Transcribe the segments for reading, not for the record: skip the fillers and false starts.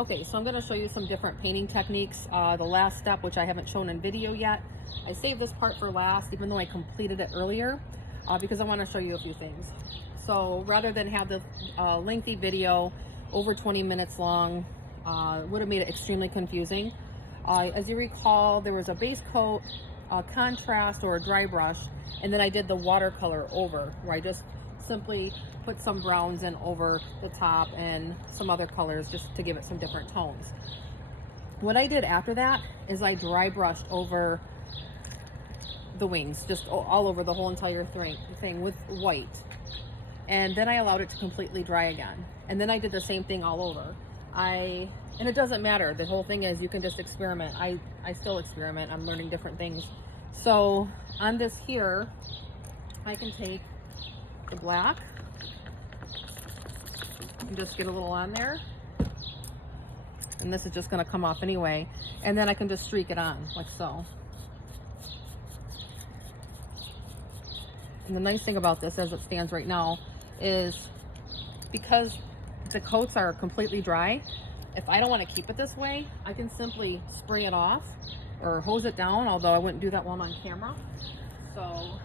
Okay, so I'm going to show you some different painting techniques. The last step, which I haven't shown in video yet, I saved this part for last, even though I completed it earlier, because I want to show you a few things. So rather than have the lengthy video, over 20 minutes long, would have made it extremely confusing. As you recall, there was a base coat, a contrast, or a dry brush, and then I did the watercolor over, where I just simply put some browns in over the top and some other colors just to give it some different tones. What I did after that is I dry brushed over the wings, just all over the whole entire thing with white. And then I allowed it to completely dry again. And then I did the same thing all over. And it doesn't matter. The whole thing is you can just experiment. I still experiment. I'm learning different things. So on this here, I can take the black and just get a little on there. And this is just going to come off anyway. And then I can just streak it on like so. And the nice thing about this as it stands right now is because the coats are completely dry, if I don't want to keep it this way, I can simply spray it off or hose it down, although I wouldn't do that one on camera. So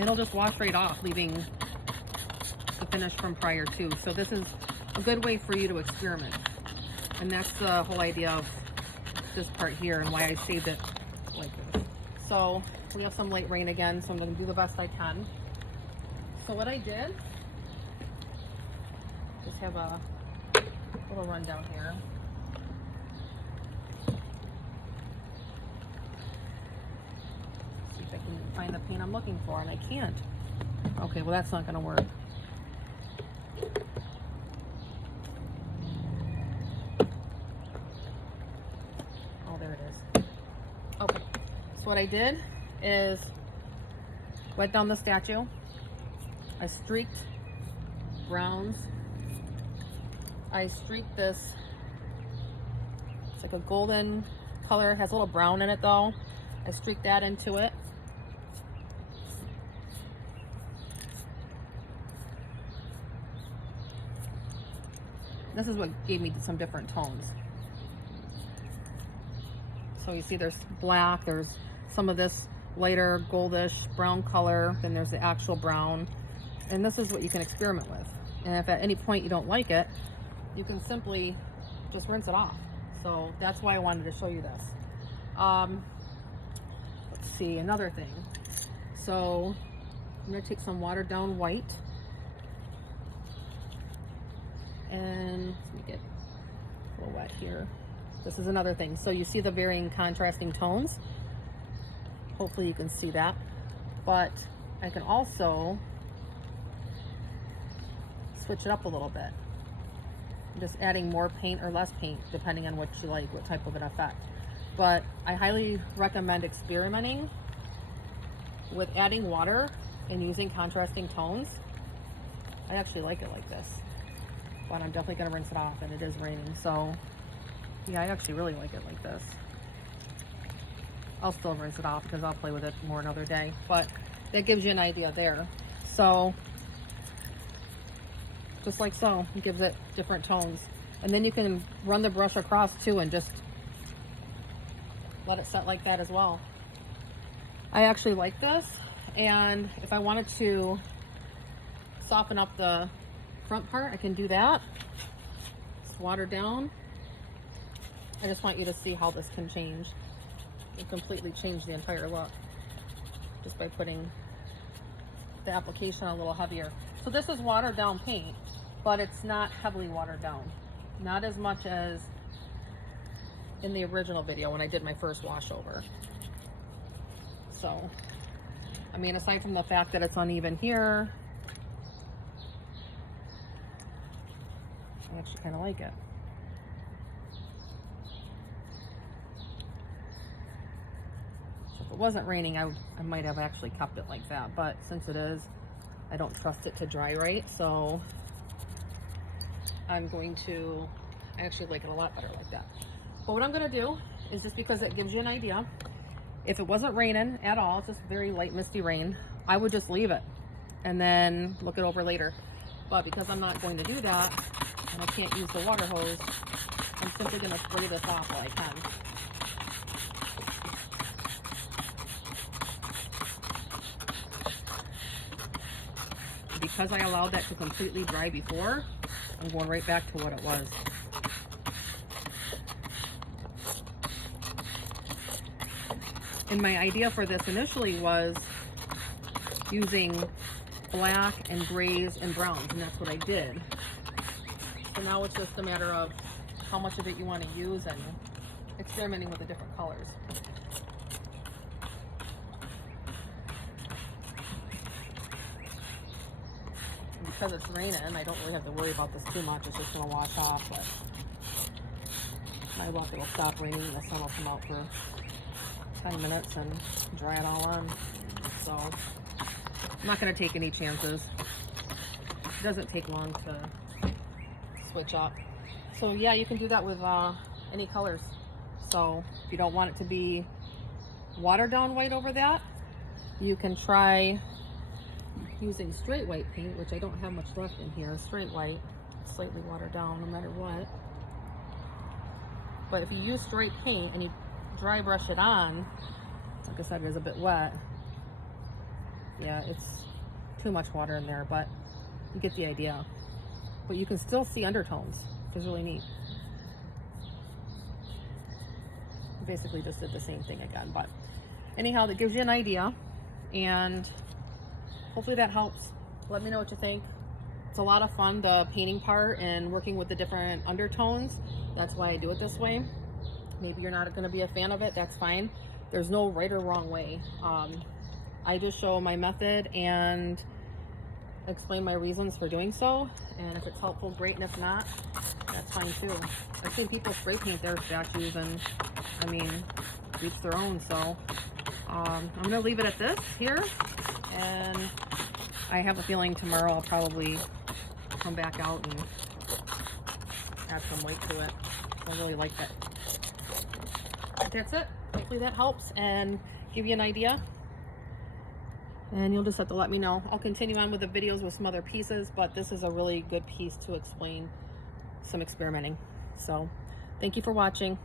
it'll just wash right off, leaving the finish from prior to. So this is a good way for you to experiment. And that's the whole idea of this part here and why I saved it like this. So we have some light rain again, so I'm going to do the best I can. So what I did, just have a little rundown here. See if I can find the paint I'm looking for, and I can't. Okay, well that's not going to work. Oh, there it is. Okay, so what I did is wet down the statue. I streaked browns. I streaked this, it's like a golden color, has a little brown in it though. I streaked that into it. This is what gave me some different tones. So you see there's black, there's some of this lighter goldish brown color, then there's the actual brown. And this is what you can experiment with. And if at any point you don't like it, you can simply just rinse it off. So that's why I wanted to show you this. Let's see, another thing. So I'm gonna take some watered down white and let me get a little wet here. This is another thing. So you see the varying contrasting tones. Hopefully you can see that. But I can also switch it up a little bit. I'm just adding more paint or less paint depending on what you like, what type of an effect. But I highly recommend experimenting with adding water and using contrasting tones. I actually like it like this, but I'm definitely going to rinse it off, and it is raining. So yeah, I actually really like it like this. I'll still rinse it off because I'll play with it more another day, but that gives you an idea there. So just like so, it gives it different tones. And then you can run the brush across too and just let it set like that as well. I actually like this, and if I wanted to soften up the front part, I can do that. Just water down. I just want you to see how this can change. It completely change the entire look just by putting the application a little heavier. So this is watered down paint, but it's not heavily watered down. Not as much as in the original video when I did my first wash over. So, I mean, aside from the fact that it's uneven here, I actually kind of like it. So if it wasn't raining, I might have actually kept it like that, but since it is, I don't trust it to dry right, so I'm going to, I actually like it a lot better like that. But what I'm going to do is, just because it gives you an idea, if it wasn't raining at all, it's just very light misty rain, I would just leave it and then look it over later. But because I'm not going to do that, and I can't use the water hose, I'm simply going to spray this off while I can. Because I allowed that to completely dry before, I'm going right back to what it was. And my idea for this initially was using black and grays and browns, and that's what I did. So now it's just a matter of how much of it you want to use and experimenting with the different colors. And because it's raining, I don't really have to worry about this too much. It's just going to wash off, but I won't. It'll stop raining and the sun will come out for 10 minutes and dry it all on. So I'm not going to take any chances. It doesn't take long to switch up. So yeah, you can do that with any colors. So if you don't want it to be watered down white over that, you can try using straight white paint, which I don't have much left in here. Straight white, slightly watered down no matter what. But if you use straight paint and you dry brush it on, like I said, it is a bit wet. Yeah, it's too much water in there, but you get the idea. But you can still see undertones, which is really neat. Basically just did the same thing again, but anyhow, that gives you an idea, and hopefully that helps. Let me know what you think. It's a lot of fun, the painting part and working with the different undertones. That's why I do it this way. Maybe you're not going to be a fan of it, that's fine. There's no right or wrong way. I just show my method and explain my reasons for doing so, and if it's helpful, great, and if not, that's fine too. I've seen people spray paint their statues, and I mean, each their own. So I'm gonna leave it at this here, and I have a feeling tomorrow I'll probably come back out and add some weight to it. I really like that. But that's it. Hopefully that helps and give you an idea. And you'll just have to let me know. I'll continue on with the videos with some other pieces, but this is a really good piece to explain some experimenting. So thank you for watching.